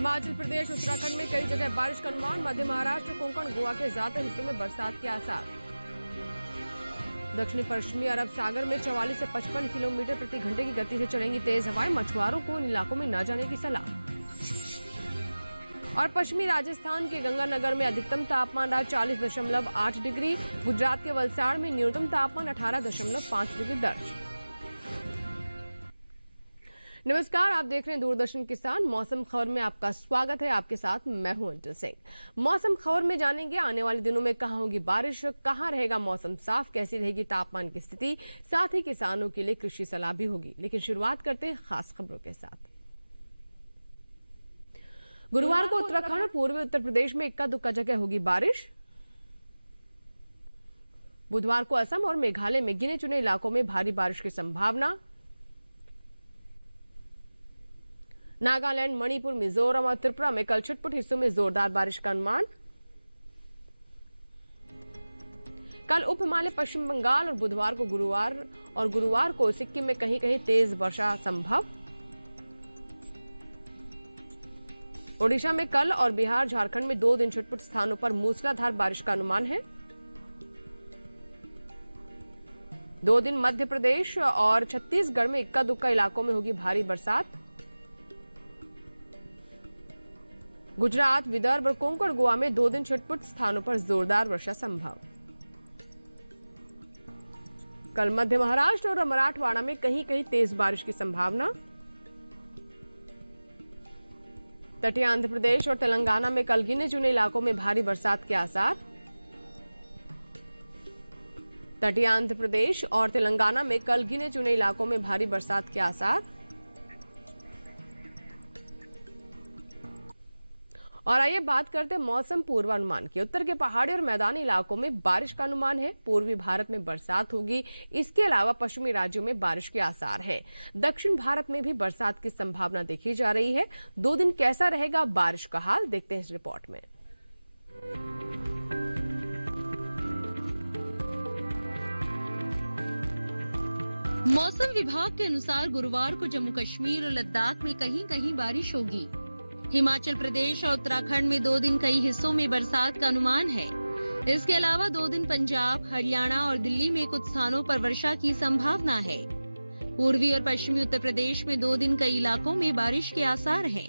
हिमाचल प्रदेश उत्तराखंड में कई जगह बारिश का अनुमान। मध्य महाराष्ट्र कोंकण गोवा के ज्यादा हिस्सों में बरसात के आसार। दक्षिणी पश्चिमी अरब सागर में 44 से 55 किलोमीटर प्रति घंटे की गति से चलेंगी तेज हवाएं। मछुआरों को इन इलाकों में न जाने की सलाह। और पश्चिमी राजस्थान के गंगानगर में अधिकतम तापमान रहा 40.8 डिग्री। गुजरात के वलसाड़ में न्यूनतम तापमान 18.5 डिग्री दर्ज। नमस्कार, आप देख रहे हैं दूरदर्शन किसान। मौसम खबर में आपका स्वागत है। आपके साथ मैं हूं अंटल सिंह। मौसम खबर में जानेंगे आने वाले दिनों में कहां होगी बारिश, कहां रहेगा मौसम साफ, कैसी रहेगी तापमान की स्थिति, साथ ही किसानों के लिए कृषि सलाह भी होगी। लेकिन शुरुआत करते हैं खास खबरों के साथ। गुरुवार को उत्तराखंड और पूर्वी उत्तर प्रदेश में इक्का दुक्का जगह होगी बारिश। बुधवार को असम और मेघालय में गिने चुने इलाकों में भारी बारिश की संभावना। नागालैंड, मणिपुर, मिजोरम और त्रिपुरा में कल छुटपुट हिस्सों में जोरदार बारिश का अनुमान। कल उप हिमालय, पश्चिम बंगाल और गुरुवार को सिक्किम में कहीं कहीं तेज वर्षा संभव। ओडिशा में कल और बिहार, झारखंड में 2 दिन छुटपुट स्थानों पर मूसलाधार बारिश का अनुमान है। 2 दिन मध्य प्रदेश और छत्तीसगढ़ में इक्का दुक्का इलाकों में होगी भारी बरसात। गुजरात, विदर्भ और कोंकण गोवा में 2 दिन छुटपुट स्थानों पर जोरदार वर्षा संभव। कल मध्य महाराष्ट्र और मराठवाड़ा में कहीं कहीं तेज बारिश की संभावना। तटीय आंध्र प्रदेश और तेलंगाना में कल गिने चुने इलाकों में भारी बरसात के आसार। तटीय आंध्र प्रदेश और तेलंगाना में कल गिने चुने इलाकों में भारी बरसात के आसार। और आइए बात करते हैं मौसम पूर्वानुमान की। उत्तर के पहाड़ी और मैदानी इलाकों में बारिश का अनुमान है। पूर्वी भारत में बरसात होगी। इसके अलावा पश्चिमी राज्यों में बारिश के आसार हैं। दक्षिण भारत में भी बरसात की संभावना देखी जा रही है। 2 दिन कैसा रहेगा बारिश का हाल, देखते हैं इस रिपोर्ट में। मौसम विभाग के अनुसार गुरुवार को जम्मू कश्मीर और लद्दाख में कहीं कहीं बारिश होगी। हिमाचल प्रदेश और उत्तराखंड में 2 दिन कई हिस्सों में बरसात का अनुमान है। इसके अलावा 2 दिन पंजाब, हरियाणा और दिल्ली में कुछ स्थानों पर वर्षा की संभावना है। पूर्वी और पश्चिमी उत्तर प्रदेश में 2 दिन कई इलाकों में बारिश के आसार हैं।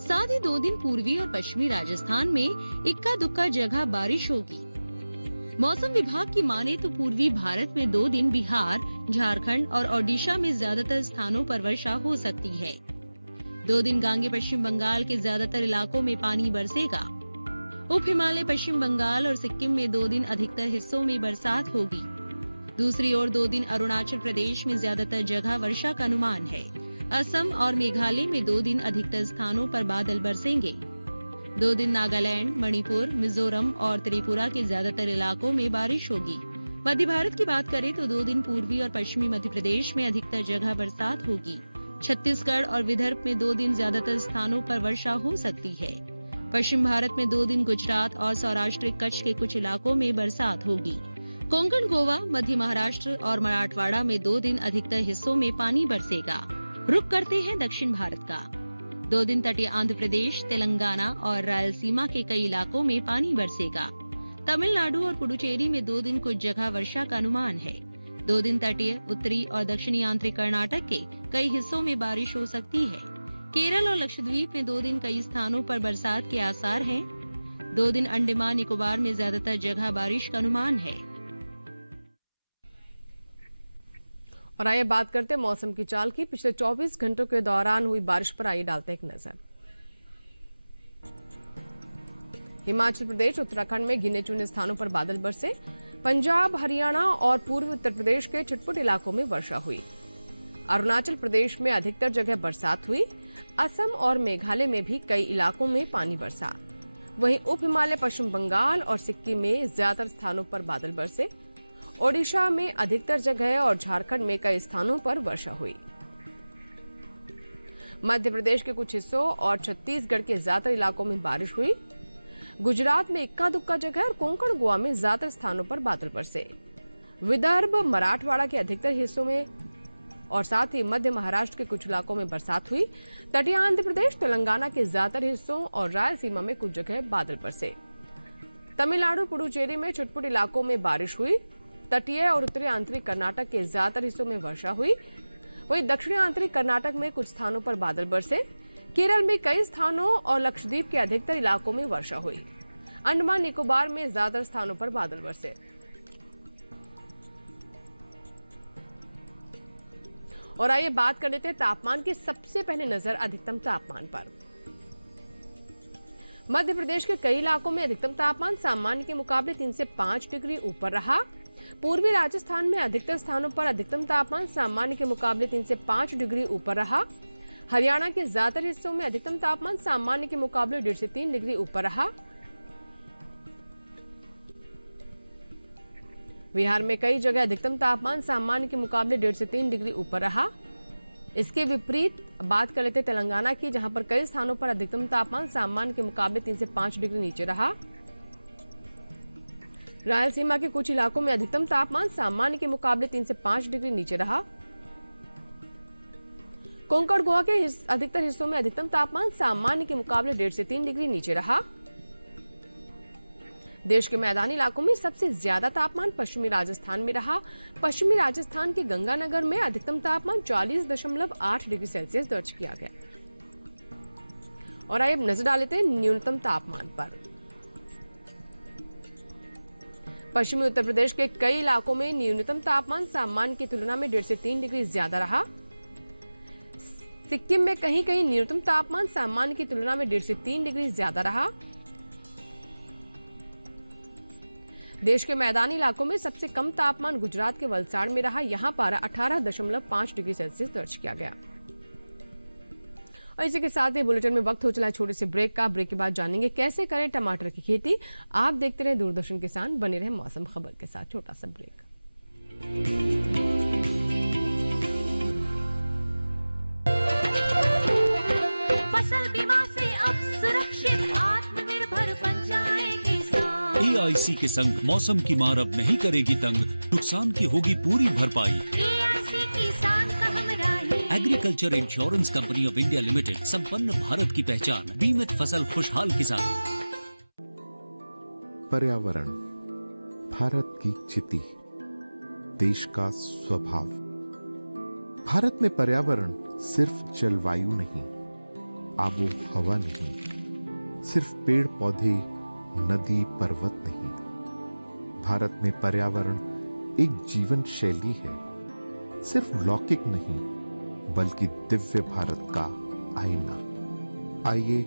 साथ ही 2 दिन पूर्वी और पश्चिमी राजस्थान में इक्का दुक्का जगह बारिश होगी। मौसम विभाग की माने तो पूर्वी भारत में 2 दिन बिहार, झारखंड और ओडिशा में ज्यादातर स्थानों पर वर्षा हो सकती है। 2 दिन गांगे पश्चिम बंगाल के ज्यादातर इलाकों में पानी बरसेगा। उप हिमालय, पश्चिम बंगाल और सिक्किम में 2 दिन अधिकतर हिस्सों में बरसात होगी। दूसरी ओर 2 दिन अरुणाचल प्रदेश में ज्यादातर जगह वर्षा का अनुमान है। असम और मेघालय में 2 दिन अधिकतर स्थानों पर बादल बरसेंगे। 2 दिन नागालैंड, मणिपुर, मिजोरम और त्रिपुरा के ज्यादातर इलाकों में बारिश होगी। मध्य भारत की बात करें तो 2 दिन पूर्वी और पश्चिमी मध्य प्रदेश में अधिकतर जगह बरसात होगी। छत्तीसगढ़ और विदर्भ में 2 दिन ज्यादातर स्थानों पर वर्षा हो सकती है। पश्चिम भारत में 2 दिन गुजरात और सौराष्ट्र कच्छ के कुछ इलाकों में बरसात होगी। कोंकण गोवा, मध्य महाराष्ट्र और मराठवाड़ा में 2 दिन अधिकतर हिस्सों में पानी बरसेगा। रुक करते हैं दक्षिण भारत का। 2 दिन तटीय आंध्र प्रदेश, तेलंगाना और रायलसीमा के कई इलाकों में पानी बरसेगा। तमिलनाडु और पुडुचेरी में 2 दिन कुछ जगह वर्षा का अनुमान है। 2 दिन तटीय, उत्तरी और दक्षिणी आंतरिक कर्नाटक के कई हिस्सों में बारिश हो सकती है। केरल और लक्षद्वीप में 2 दिन कई स्थानों पर बरसात के आसार हैं। 2 दिन अंडमान निकोबार में ज्यादातर जगह बारिश का अनुमान है। और आइए बात करते हैं मौसम की चाल की। पिछले 24 घंटों के दौरान हुई बारिश पर आइए डालते हैं एक नजर। हिमाचल प्रदेश, उत्तराखंड में गिने चुने स्थानों पर बादल बरसे। पंजाब, हरियाणा और पूर्वी उत्तर प्रदेश के छुटपुट इलाकों में वर्षा हुई। अरुणाचल प्रदेश में अधिकतर जगह बरसात हुई। असम और मेघालय में भी कई इलाकों में पानी बरसा। वहीं उप हिमालय, पश्चिम बंगाल और सिक्किम में ज्यादातर स्थानों पर बादल बरसे। ओडिशा में अधिकतर जगह और झारखंड में कई स्थानों पर वर्षा हुई। मध्य प्रदेश के कुछ हिस्सों और छत्तीसगढ़ के ज्यादातर इलाकों में बारिश हुई। गुजरात में इक्का दुक्का जगह और कोंकण गोवा में ज्यादातर स्थानों पर बादल बरसे। विदर्भ, मराठवाड़ा के अधिकतर हिस्सों में और साथ ही मध्य महाराष्ट्र के कुछ इलाकों में बरसात हुई। तटीय आंध्र प्रदेश, तेलंगाना के ज्यादातर हिस्सों और रायलसीमा में कुछ जगह बादल बरसे। तमिलनाडु, पुडुचेरी में छुटपुट इलाकों में बारिश हुई। तटीय और उत्तरी आंतरिक कर्नाटक के ज्यादातर हिस्सों में वर्षा हुई। वहीं दक्षिणी आंतरिक कर्नाटक में कुछ स्थानों पर बादल बरसे। केरल में कई स्थानों और लक्षद्वीप के अधिकतर इलाकों में वर्षा हुई। अंडमान निकोबार में ज्यादातर स्थानों पर बादल बरसे। और आइए बात कर लेते हैं तापमान की। सबसे पहले नजर अधिकतम तापमान पर। मध्य प्रदेश के कई इलाकों में अधिकतम तापमान सामान्य के मुकाबले 3 से 5 डिग्री ऊपर रहा। पूर्वी राजस्थान में अधिकतर स्थानों पर अधिकतम तापमान सामान्य के मुकाबले 3 से 5 डिग्री ऊपर रहा। हरियाणा के ज्यादातर हिस्सों में अधिकतम तापमान सामान्य के मुकाबले 1.5 से 3 डिग्री ऊपर रहा। बिहार में कई जगह अधिकतम तापमान सामान्य के मुकाबले 1.5 से 3 डिग्री ऊपर रहा। इसके विपरीत बात कर लेते तेलंगाना की, जहां पर कई स्थानों पर अधिकतम तापमान सामान्य के मुकाबले 3 से 5 डिग्री नीचे रहा। रायलसीमा के कुछ इलाकों में अधिकतम तापमान सामान्य के मुकाबले 3 से 5 डिग्री नीचे रहा। कोंकण, गोवा के अधिकतर हिस्सों में अधिकतम तापमान सामान्य के मुकाबले 1.5 से 3 डिग्री नीचे रहा। देश के मैदानी इलाकों में सबसे ज्यादा तापमान पश्चिमी राजस्थान में रहा। पश्चिमी राजस्थान के गंगानगर में अधिकतम तापमान 40.8 डिग्री सेल्सियस दर्ज किया गया। और आइए अब नजर डाल लेते हैं न्यूनतम तापमान पर। पश्चिमी उत्तर प्रदेश के कई इलाकों में न्यूनतम तापमान सामान्य की तुलना में 1.5 से 3 डिग्री ज्यादा रहा। सिक्किम में कहीं कहीं न्यूनतम तापमान सामान्य की तुलना में 1.5 से 3 डिग्री ज्यादा रहा। देश के मैदानी इलाकों में सबसे कम तापमान गुजरात के वलसाड़ में रहा। यहां पारा 18.5 डिग्री सेल्सियस दर्ज किया गया। और इसी के साथ ही बुलेटिन में वक्त हो चला छोटे से ब्रेक का। ब्रेक के बाद जानेंगे कैसे करें टमाटर की खेती। आप देखते रहे दूरदर्शन किसान, बने रहे मौसम खबर के साथ। छोटा सा ब्रेक। फसल बीमा से अब सुरक्षित आत्मनिर्भर बन जाए किसान। AIC के संग मौसम की मार अब नहीं करेगी तंग, नुकसान की होगी पूरी भरपाई। AIC किसान का हमराही। Agriculture insurance company of India limited, संपन्न भारत की पहचान, बीमित फसल खुशहाल किसान। पर्यावरण भारत की चिति, देश का स्वभाव। भारत में पर्यावरण सिर्फ जलवायु नहीं, आबो हवा नहीं, सिर्फ पेड़ पौधे, नदी पर्वत नहीं। भारत में पर्यावरण एक जीवन शैली है, सिर्फ लौकिक नहीं बल्कि दिव्य भारत का आईना। आइए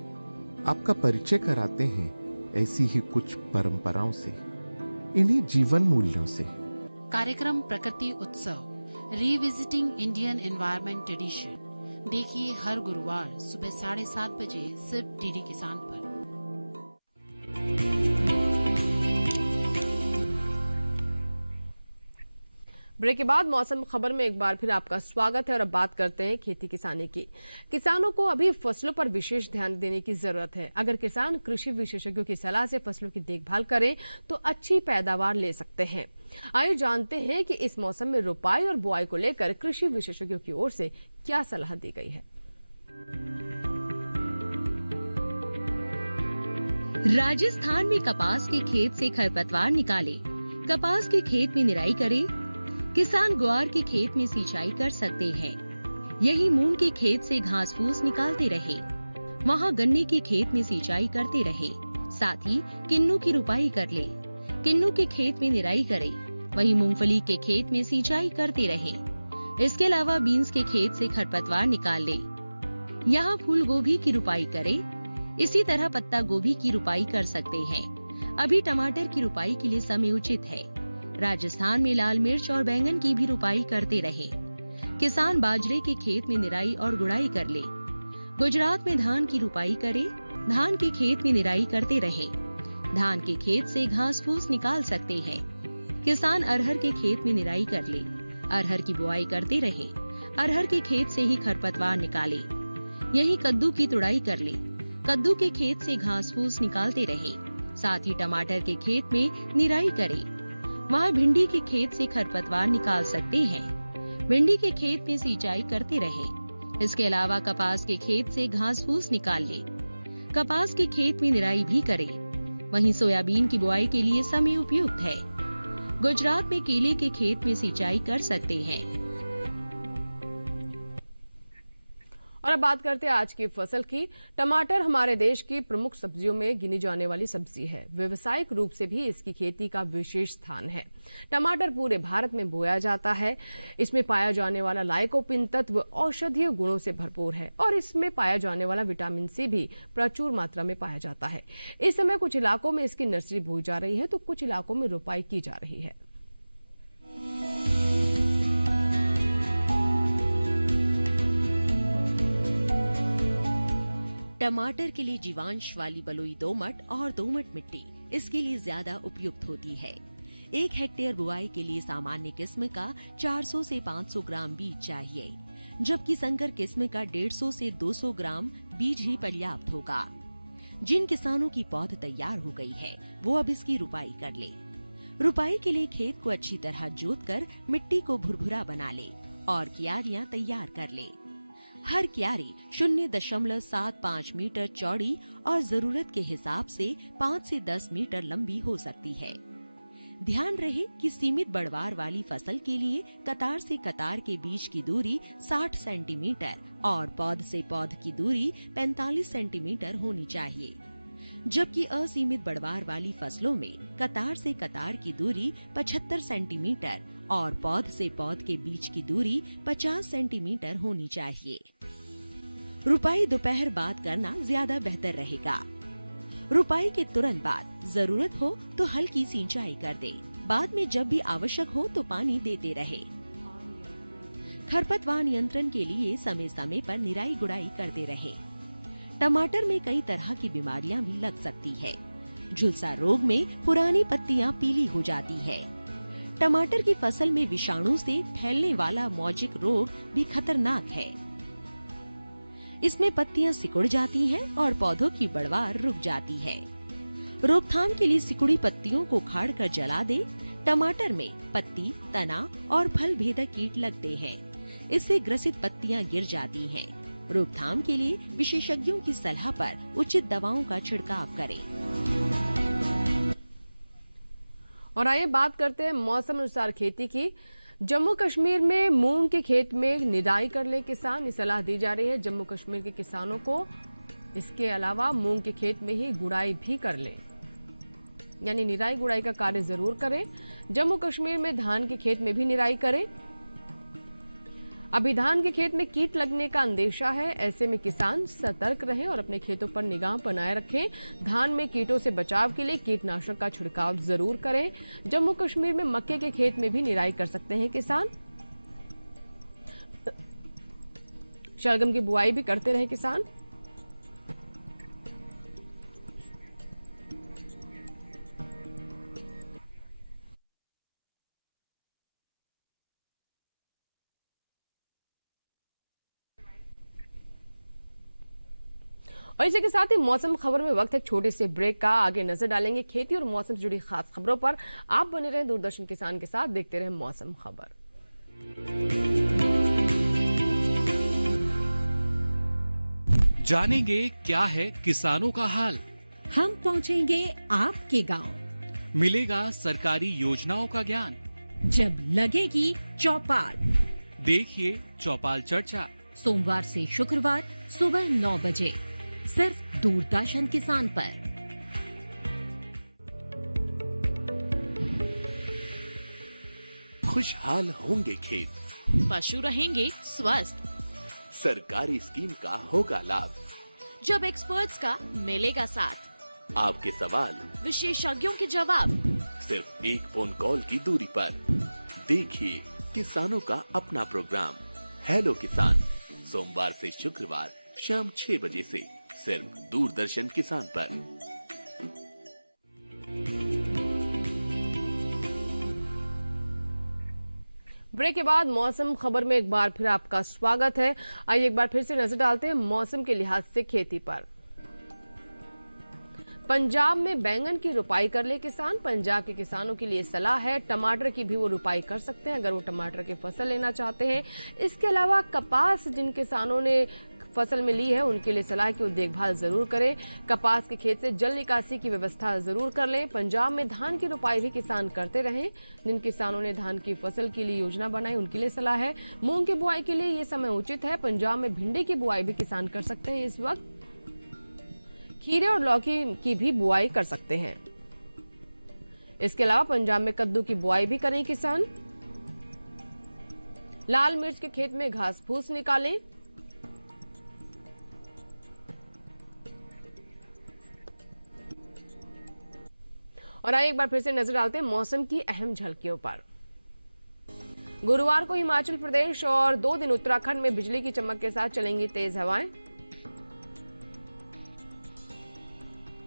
आपका परिचय कराते हैं ऐसी ही कुछ परंपराओं से, इन्हीं जीवन मूल्यों से। कार्यक्रम प्रकृति उत्सव रिविजिटिंग इंडियन एनवायरनमेंट ट्रेडिशन देखिए हर गुरुवार सुबह 7:30 बजे सिर्फ डीडी किसान पर। ब्रेक के बाद मौसम खबर में एक बार फिर आपका स्वागत है। और अब बात करते हैं खेती किसानी की। किसानों को अभी फसलों पर विशेष ध्यान देने की जरूरत है। अगर किसान कृषि विशेषज्ञों की सलाह से फसलों की देखभाल करें तो अच्छी पैदावार ले सकते हैं। आइए जानते हैं कि इस मौसम में रोपाई और बुआई को लेकर कृषि विशेषज्ञों की ओर से क्या सलाह दी गई है। राजस्थान में कपास के खेत से खरपतवार निकाले, कपास के खेत में निराई करे। किसान ग्वार के खेत में सिंचाई कर सकते हैं। यही मूंग के खेत से घास फूस निकालते रहे, वहाँ गन्ने के खेत में सिंचाई करते रहे। साथ ही किन्नू की रुपाई कर ले, किन्नू के खेत में निराई करे। वही मूंगफली के खेत में सिंचाई करते रहे। इसके अलावा बीन्स के खेत से खरपतवार निकाल ले, यहाँ फूल गोभी की रुपाई करे। इसी तरह पत्ता गोभी की रुपाई कर सकते हैं। अभी टमाटर की रुपाई के लिए समय उचित है। राजस्थान में लाल मिर्च और बैंगन की भी रुपाई करते रहे। किसान बाजरे के खेत में निराई और गुड़ाई कर ले। गुजरात में धान की रुपाई करे, धान के खेत में निराई करते रहे। धान के खेत से घास फूस निकाल सकते हैं। किसान अरहर के खेत में निराई कर ले, अरहर की बुआई करते रहे। अरहर के खेत से ही खरपतवार निकाले। यही कद्दू की तुड़ाई कर ले, कद्दू के खेत से घास फूस निकालते रहे। साथ ही टमाटर के खेत में निराई करे। वहाँ भिंडी के खेत से खरपतवार निकाल सकते हैं। भिंडी के खेत में सिंचाई करते रहे। इसके अलावा कपास के खेत से घास फूस निकाल ले। कपास के खेत में निराई भी करे। वहीं सोयाबीन की बुआई के लिए समय उपयुक्त है। गुजरात में केले के खेत में सिंचाई कर सकते हैं। और अब बात करते हैं आज की फसल की। टमाटर हमारे देश की प्रमुख सब्जियों में गिनी जाने वाली सब्जी है। व्यावसायिक रूप से भी इसकी खेती का विशेष स्थान है। टमाटर पूरे भारत में बोया जाता है। इसमें पाया जाने वाला लाइकोपिन तत्व औषधीय गुणों से भरपूर है और इसमें पाया जाने वाला विटामिन सी भी प्रचुर मात्रा में पाया जाता है। इस समय कुछ इलाकों में इसकी नर्सरी बोई जा रही है तो कुछ इलाकों में रोपाई की जा रही है। टमाटर के लिए जीवांश वाली बलुई दोमट और दोमट मिट्टी इसके लिए ज्यादा उपयुक्त होती है। 1 हेक्टेयर बुआई के लिए सामान्य किस्म का 400 से 500 ग्राम बीज चाहिए, जबकि संकर किस्म का 150 से 200 ग्राम बीज ही पर्याप्त होगा। जिन किसानों की पौध तैयार हो गई है वो अब इसकी रुपाई कर ले। रुपाई के लिए खेत को अच्छी तरह जोतकर मिट्टी को भुरभुरा बना ले और क्यारियां तैयार कर ले। हर क्यारी 0.75 मीटर चौड़ी और जरूरत के हिसाब से 5 से 10 मीटर लंबी हो सकती है। ध्यान रहे कि सीमित बढ़वार वाली फसल के लिए कतार से कतार के बीच की दूरी 60 सेंटीमीटर और पौध से पौध की दूरी 45 सेंटीमीटर होनी चाहिए, जबकि असीमित बढ़वार वाली फसलों में कतार से कतार की दूरी 75 सेंटीमीटर और पौध से पौध के बीच की दूरी 50 सेंटीमीटर होनी चाहिए। रुपाई दोपहर बाद करना ज्यादा बेहतर रहेगा। रुपाई के तुरंत बाद जरूरत हो तो हल्की सिंचाई कर दे। बाद में जब भी आवश्यक हो तो पानी देते रहे। खरपतवार नियंत्रण के लिए समय समय पर निराई गुड़ाई करते रहे। टमाटर में कई तरह की बीमारियां भी लग सकती है। झुलसा रोग में पुरानी पत्तियां पीली हो जाती है। टमाटर की फसल में विषाणु से फैलने वाला मौजिक रोग भी खतरनाक है। इसमें पत्तियां सिकुड़ जाती हैं और पौधों की बढ़वार रुक जाती है। रोकथाम के लिए सिकुड़ी पत्तियों को उखाड़कर जला दे। टमाटर में पत्ती, तना और फल भेदक कीट लगते हैं। इससे ग्रसित पत्तियां गिर जाती हैं। रोकथाम के लिए विशेषज्ञों की सलाह पर उचित दवाओं का छिड़काव करें। और आइए बात करते हैं मौसम अनुसार खेती की। जम्मू कश्मीर में मूंग के खेत में निराई कर ले किसान, ये सलाह दी जा रही है जम्मू कश्मीर के किसानों को। इसके अलावा मूंग के खेत में ही गुड़ाई भी कर ले, यानी निराई गुड़ाई का कार्य जरूर करें। जम्मू कश्मीर में धान के खेत में भी निराई करें। अभी धान के खेत में कीट लगने का अंदेशा है, ऐसे में किसान सतर्क रहें और अपने खेतों पर निगाह बनाए रखें। धान में कीटों से बचाव के लिए कीटनाशक का छिड़काव जरूर करें। जम्मू कश्मीर में मक्के के खेत में भी निराई कर सकते हैं किसान। शलगम की बुआई भी करते रहे किसान। और इसी के साथ ही मौसम खबर में वक्त है छोटे से ब्रेक का। आगे नजर डालेंगे खेती और मौसम से जुड़ी खास खबरों पर। आप बने रहें दूरदर्शन किसान के साथ, देखते रहें मौसम खबर। जानेंगे क्या है किसानों का हाल। हम पहुंचेंगे आपके गांव। मिलेगा सरकारी योजनाओं का ज्ञान। जब लगेगी चौपाल, देखिए चौपाल चर्चा सोमवार से शुक्रवार सुबह 9 बजे सिर्फ दूरदर्शन किसान पर। खुशहाल होंगे खेत, पशु रहेंगे स्वस्थ, सरकारी स्कीम का होगा लाभ, जब एक्सपर्ट्स का मिलेगा साथ, आपके सवाल विशेषज्ञों के जवाब, सिर्फ एक फोन कॉल की दूरी पर। देखिए किसानों का अपना प्रोग्राम हेलो किसान, सोमवार से शुक्रवार शाम 6 बजे से सिर्फ दूरदर्शन किसान पर। ब्रेक के बाद मौसम खबर में एक बार फिर आपका स्वागत है। आइए एक बार फिर से नजर डालते हैं मौसम के लिहाज से खेती पर। पंजाब में बैंगन की रुपाई कर ले किसान। पंजाब के किसानों के लिए सलाह है, टमाटर की भी वो रुपाई कर सकते हैं अगर वो टमाटर की फसल लेना चाहते हैं। इसके अलावा कपास जिन किसानों ने फसल में ली है उनके लिए सलाह है कि वो देखभाल जरूर करें। कपास के खेत से जल निकासी की व्यवस्था जरूर कर लें। पंजाब में धान की रुपाई भी किसान करते रहें। जिन किसानों ने धान की फसल के लिए योजना बनाई उनके लिए सलाह है। मूंग की बुआई के लिए ये समय उचित है। पंजाब में भिंडी की बुआई भी किसान कर सकते हैं। इस वक्त खीरे और लौकी की भी बुआई कर सकते हैं। इसके अलावा पंजाब में कद्दू की बुआई भी करें किसान। लाल मिर्च के खेत में घास फूस निकालें। और आइए एक बार फिर से नजर डालते हैं मौसम की अहम झलकियों पर। गुरुवार को हिमाचल प्रदेश और 2 दिन उत्तराखंड में बिजली की चमक के साथ चलेंगी तेज हवाएं।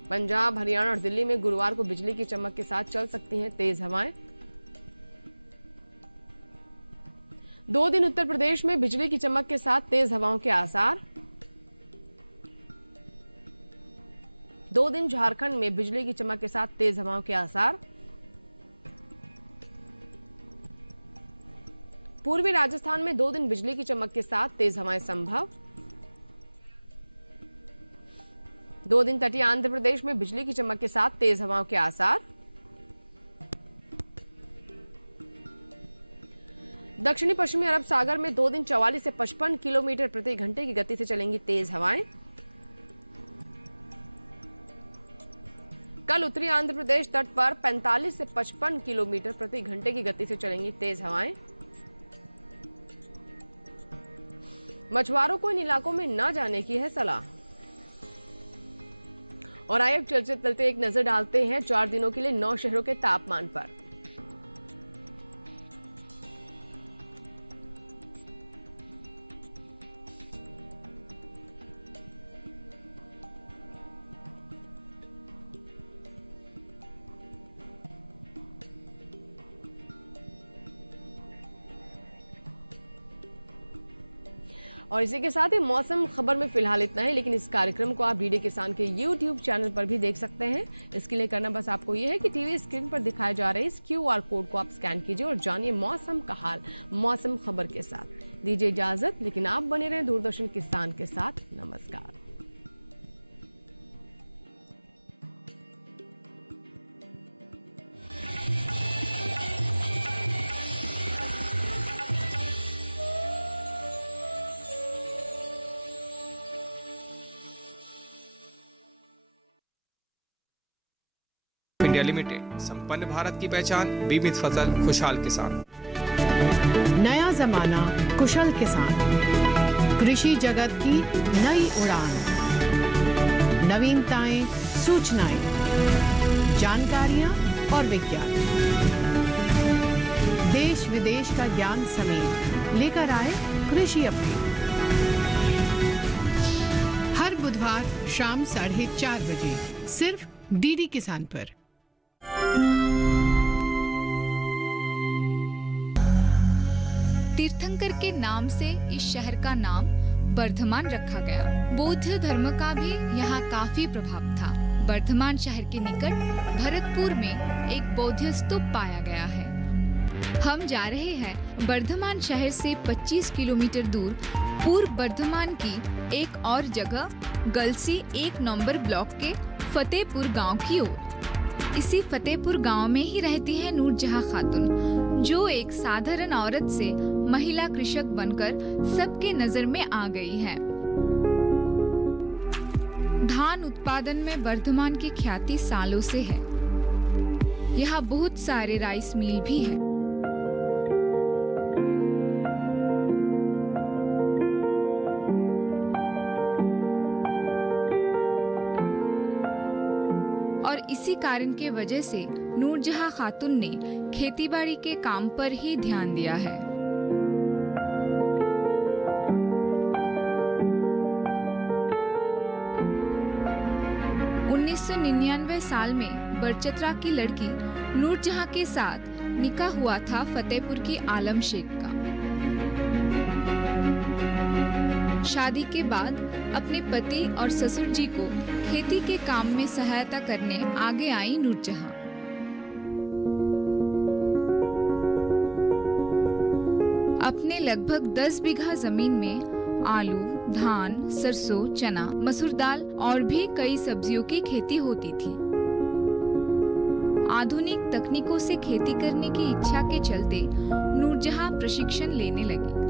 पंजाब, हरियाणा और दिल्ली में गुरुवार को बिजली की चमक के साथ चल सकती हैं तेज हवाएं। 2 दिन उत्तर प्रदेश में बिजली की चमक के साथ तेज हवाओं के आसार। 2 दिन झारखंड में बिजली की चमक के साथ तेज हवाओं के आसार। पूर्वी राजस्थान में 2 दिन बिजली की चमक के साथ तेज हवाएं संभव। 2 दिन तटीय आंध्र प्रदेश में बिजली की चमक के साथ तेज हवाओं के आसार। दक्षिणी पश्चिमी अरब सागर में 2 दिन 44 से 55 किलोमीटर प्रति घंटे की गति से चलेंगी तेज हवाएं। कल उत्तरी आंध्र प्रदेश तट पर 45 से 55 किलोमीटर प्रति घंटे की गति से चलेंगी तेज हवाएं। मछुआरों को इन इलाकों में न जाने की है सलाह। और आइए चलते चलते एक नजर डालते हैं 4 दिनों के लिए 9 शहरों के तापमान पर। और इसी के साथ ही मौसम खबर में फिलहाल इतना है, लेकिन इस कार्यक्रम को आप डीडी किसान के YouTube चैनल पर भी देख सकते हैं। इसके लिए करना बस आपको ये है कि टीवी स्क्रीन पर दिखाए जा रहे इस QR कोड को आप स्कैन कीजिए और जानिए मौसम का हाल मौसम खबर के साथ। दीजिए इजाजत, लेकिन आप बने रहें दूरदर्शन किसान के साथ। नमस्कार। इंडिया लिमिटेड, संपन्न भारत की पहचान, बीमित फसल, खुशहाल किसान। नया जमाना, कुशल किसान, कृषि जगत की नई उड़ान, नवीनताएं, सूचनाएं, जानकारियां और विज्ञान, देश विदेश का ज्ञान समेत लेकर आए कृषि अपडेट। हर बुधवार शाम 4:30 बजे सिर्फ डीडी किसान पर। तीर्थंकर के नाम से इस शहर का नाम वर्धमान रखा गया। बौद्ध धर्म का भी यहाँ काफी प्रभाव था। वर्धमान शहर के निकट भरतपुर में एक बौद्ध स्तूप पाया गया है। हम जा रहे हैं वर्धमान शहर से 25 किलोमीटर दूर पूर्व वर्धमान की एक और जगह गलसी 1 नंबर ब्लॉक के फतेहपुर गांव की ओर। इसी फतेहपुर गांव में ही रहती है नूरजहां खातून, जो एक साधारण औरत से महिला कृषक बनकर सबके नजर में आ गई है। धान उत्पादन में वर्धमान की ख्याति सालों से है। यहाँ बहुत सारे राइस मिल भी है। और इसी कारण के वजह से नूरजहां खातून ने खेतीबाड़ी के काम पर ही ध्यान दिया है। साल में बरचत्रा की लड़की नूरजहां के साथ निकाह हुआ था फतेहपुर की आलम शेख का। शादी के बाद अपने पति और ससुर जी को खेती के काम में सहायता करने आगे आई नूरजहां। अपने लगभग 10 बीघा जमीन में आलू, धान, सरसों, चना, मसूर दाल और भी कई सब्जियों की खेती होती थी। आधुनिक तकनीकों से खेती करने की इच्छा के चलते नूरजहां प्रशिक्षण लेने लगी।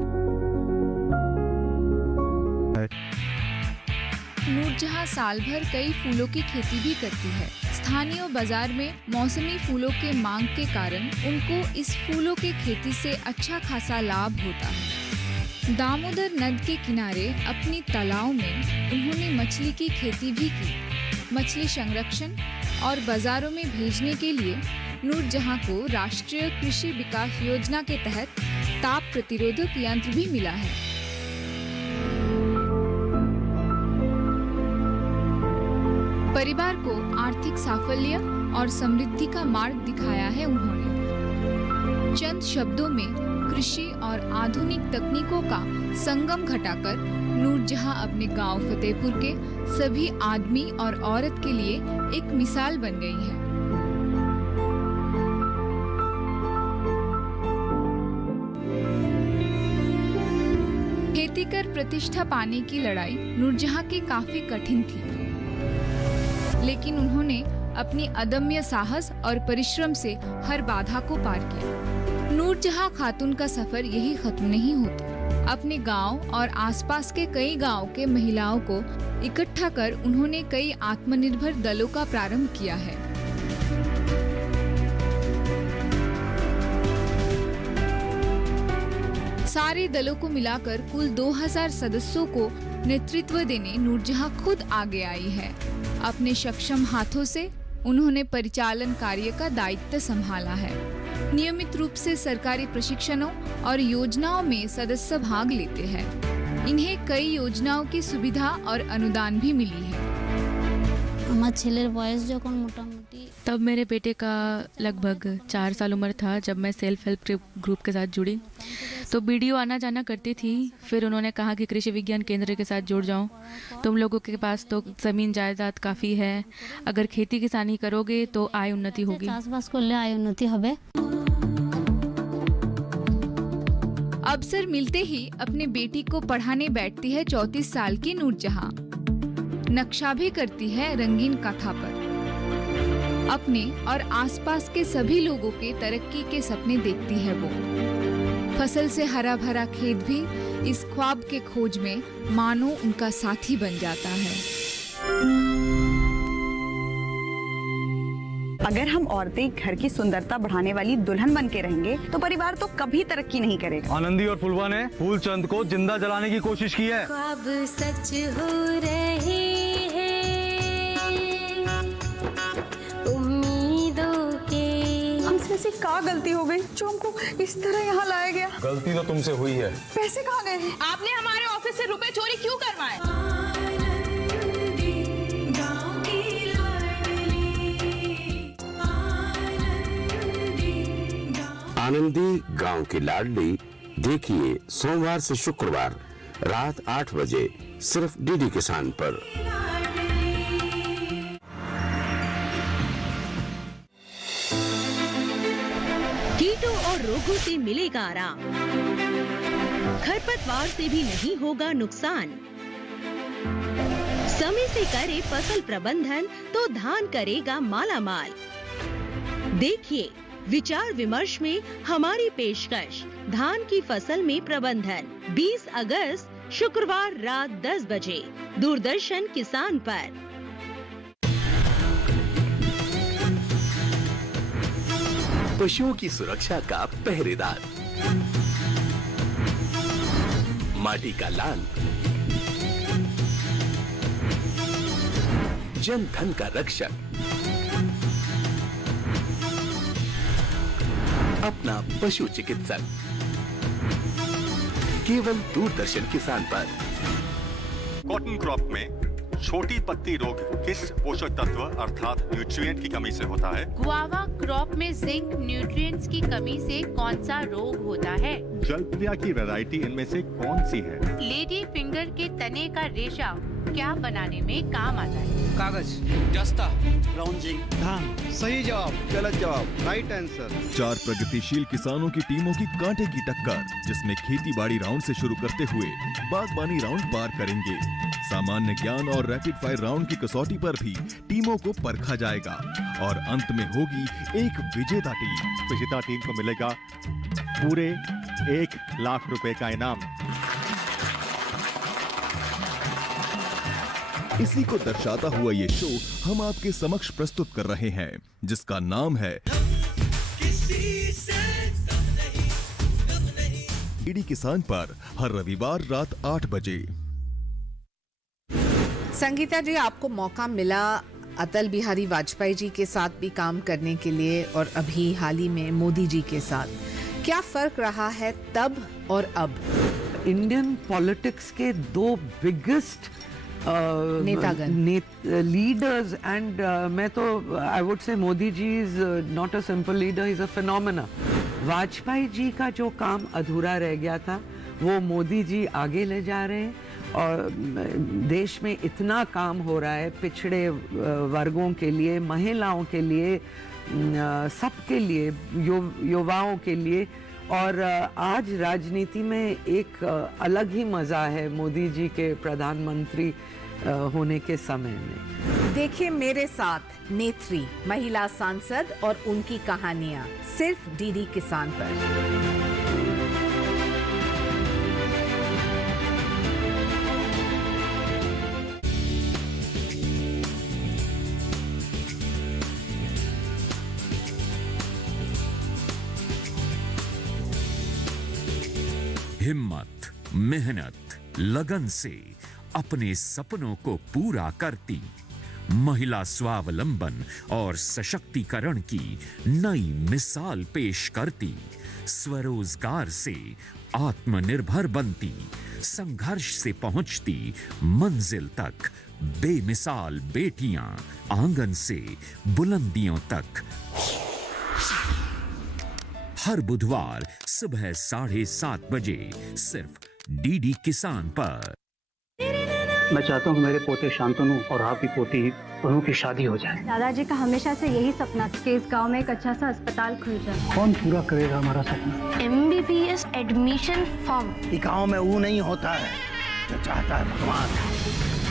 नूरजहां साल भर कई फूलों की खेती भी करती है। स्थानीय बाजार में मौसमी फूलों के मांग के कारण उनको इस फूलों के खेती से अच्छा खासा लाभ होता है। दामोदर नद के किनारे अपनी तालाब में उन्होंने मछली की खेती भी की। मछली संरक्षण और बाजारों में भेजने के लिए नूरजहां को राष्ट्रीय कृषि विकास योजना के तहत ताप प्रतिरोधक यंत्र भी मिला है। परिवार को आर्थिक साफल्य और समृद्धि का मार्ग दिखाया है उन्होंने। चंद शब्दों में कृषि और आधुनिक तकनीकों का संगम घटाकर नूरजहां अपने गांव फतेहपुर के सभी आदमी और औरत के लिए एक मिसाल बन गई है। खेती कर प्रतिष्ठा पाने की लड़ाई नूरजहां की काफी कठिन थी, लेकिन उन्होंने अपनी अदम्य साहस और परिश्रम से हर बाधा को पार किया। नूरजहां खातून का सफर यही खत्म नहीं होता। अपने गांव और आसपास के कई गांव के महिलाओं को इकट्ठा कर उन्होंने कई आत्मनिर्भर दलों का प्रारंभ किया है। सारे दलों को मिलाकर कुल 2000 सदस्यों को नेतृत्व देने नूरजहां खुद आगे आई है। अपने सक्षम हाथों से उन्होंने परिचालन कार्य का दायित्व संभाला है। नियमित रूप से सरकारी प्रशिक्षणों और योजनाओं में सदस्य भाग लेते हैं। इन्हें कई योजनाओं की सुविधा और अनुदान भी मिली है। तब मेरे बेटे का लगभग 4 साल उम्र था जब मैं सेल्फ हेल्प ग्रुप के साथ जुड़ी। तो बीडीओ आना जाना करती थी। फिर उन्होंने कहा कि कृषि विज्ञान केंद्र के साथ जुड़ जाओ, तुम लोगों के पास तो ज़मीन जायदाद काफ़ी है, अगर खेती किसानी करोगे तो आय उन्नति होगी। अवसर मिलते ही अपने बेटी को पढ़ाने बैठती है 34 साल की नूरजहां। नक्शा भी करती है रंगीन कथा पर। अपने और आसपास के सभी लोगों के तरक्की के सपने देखती है वो। फसल से हरा भरा खेत भी इस ख्वाब के खोज में मानो उनका साथी बन जाता है। अगर हम औरतें घर की सुंदरता बढ़ाने वाली दुल्हन बन के रहेंगे तो परिवार तो कभी तरक्की नहीं करेगा। आनंदी और फुलवा ने फूलचंद को जिंदा जलाने की कोशिश की है। ख्वाब सच हो रहे हमसे ऐसी क्या गलती हो गई जो हमको इस तरह यहाँ लाया गया? गलती तो तुमसे हुई है। पैसे कहाँ गए? आपने हमारे ऑफिस से रुपए चोरी क्यों करवाए? आनंदी गांव की लाडली देखिए सोमवार से शुक्रवार रात 8 बजे सिर्फ डीडी किसान पर। कीटों और रोगों से मिलेगा आराम, खरपतवार से भी नहीं होगा नुकसान। समय से करे फसल प्रबंधन तो धान करेगा मालामाल। देखिए विचार विमर्श में हमारी पेशकश धान की फसल में प्रबंधन 20 अगस्त शुक्रवार रात 10 बजे दूरदर्शन किसान पर। पशुओं की सुरक्षा का पहरेदार, माटी का लाल, जन धन का रक्षक, अपना पशु चिकित्सक, केवल दूरदर्शन किसान पर। कॉटन क्रॉप में छोटी पत्ती रोग किस पोषक तत्व अर्थात न्यूट्रिएंट की कमी से होता है? गुआवा क्रॉप में जिंक न्यूट्रिएंट्स की कमी से कौन सा रोग होता है? जलप्रिया की वैरायटी इनमें से कौन सी है? लेडी फिंगर के तने का रेशा क्या बनाने में काम आता है? कागज, दस्ता, ब्राउन हाँ, सही जवाब, गलत जवाब, राइट आंसर। 4 प्रगतिशील किसानों की टीमों की कांटे की टक्कर, जिसमें खेती बाड़ी राउंड से शुरू करते हुए बागबानी राउंड पार करेंगे। सामान्य ज्ञान और रैपिड फायर राउंड की कसौटी पर भी टीमों को परखा जाएगा और अंत में होगी एक विजेता टीम। विजेता टीम को मिलेगा पूरे 1 लाख रुपए का इनाम। इसी को दर्शाता हुआ ये शो हम आपके समक्ष प्रस्तुत कर रहे हैं, जिसका नाम है डीडी किसान पर हर रविवार रात 8 बजे। संगीता जी, आपको मौका मिला अटल बिहारी वाजपेयी जी के साथ भी काम करने के लिए और अभी हाल ही में मोदी जी के साथ, क्या फर्क रहा है तब और अब? इंडियन पॉलिटिक्स के 2 बिगेस्ट नेतागण लीडर्स एंड मैं तो I would say Modi ji is not a simple leader, is a phenomena. Vajpayee ji का जो काम अधूरा रह गया था वो मोदी जी आगे ले जा रहे हैं और देश में इतना काम हो रहा है पिछड़े वर्गों के लिए, महिलाओं के लिए, सबके लिए, युवाओं के लिए। और आज राजनीति में एक अलग ही मज़ा है मोदी जी के प्रधानमंत्री होने के समय में। देखिए मेरे साथ नेत्री महिला सांसद और उनकी कहानियां सिर्फ डीडी किसान पर। हिम्मत, मेहनत, लगन से अपने सपनों को पूरा करती, महिला स्वावलंबन और सशक्तिकरण की नई मिसाल पेश करती, स्वरोजगार से आत्मनिर्भर बनती, संघर्ष से पहुंचती मंजिल तक, बेमिसाल बेटियां आंगन से बुलंदियों तक। हर बुधवार सुबह 7:30 बजे सिर्फ डीडी किसान पर। मैं चाहता हूँ मेरे पोते शांतनु और आपकी पोती अनु की शादी हो जाए। दादाजी का हमेशा से यही सपना था कि इस गांव में एक अच्छा सा अस्पताल खुल जाए। कौन पूरा करेगा हमारा सपना? MBBS admission form. ये गाँव में वो नहीं होता है जो चाहता है भगवान,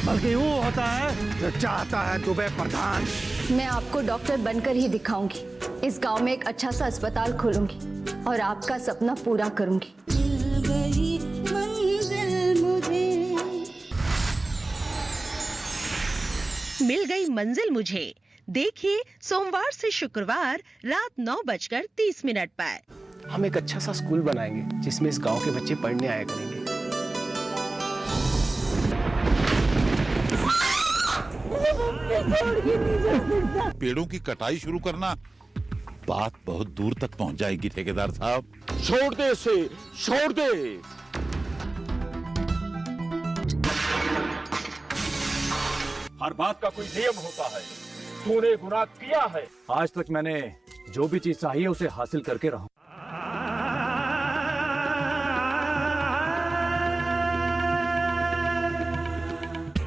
बल्कि वो होता है जो चाहता है दुबे प्रधान। मैं आपको डॉक्टर बनकर ही दिखाऊंगी। इस गांव में एक अच्छा सा अस्पताल खोलूंगी और आपका सपना पूरा करूंगी। मिल गई मंजिल मुझे। देखिए सोमवार से शुक्रवार रात 9:30 पर। हम एक अच्छा सा स्कूल बनाएंगे जिसमें इस गांव के बच्चे पढ़ने आया करेंगे। पेड़ों की कटाई शुरू करना बात बहुत दूर तक पहुंच जाएगी ठेकेदार साहब। छोड़ दे इसे, छोड़ दे। हर बात का कोई नियम होता है। तूने गुनाह किया है। आज तक मैंने जो भी चीज चाहिए उसे हासिल करके रहा।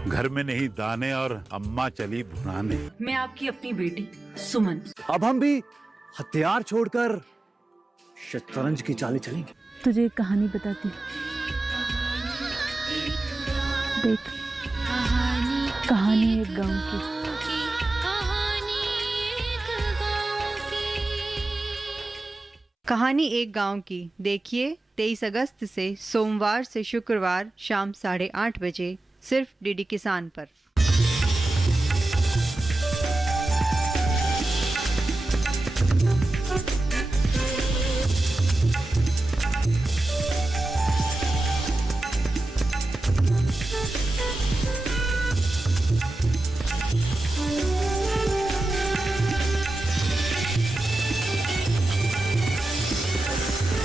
घर में नहीं दाने और अम्मा चली भुनाने। मैं आपकी अपनी बेटी सुमन। अब हम भी हथियार छोड़कर शतरंज की चालें चलेंगे। तुझे एक कहानी बताती हूँ। देख, कहानी एक गांव की। कहानी एक गांव की देखिए 23 अगस्त से सोमवार से शुक्रवार शाम 8:30 बजे सिर्फ डीडी किसान पर।